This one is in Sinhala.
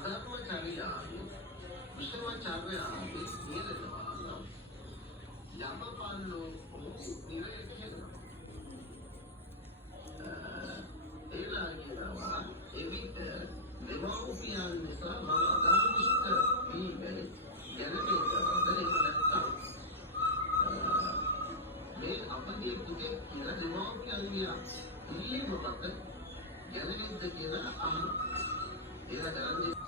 අධර්මචර්යාවේ විෂමචර්යාවේ නිරතවලා යමපන්නෝ නිරේක්ෂණ ඒලාගේනවා එවිට දෙමෝපියන් නිසා මම අධර්මිෂ්ඨ වීමේ ගැළපෙන්නවද නැත්නම් මේ අපගේ පුතේ කියලා දෙමෝපියන්ගේ ඉල්ලීම මත ගැළපෙන්නද කියලා අහනවා. ඒක කරන්නේ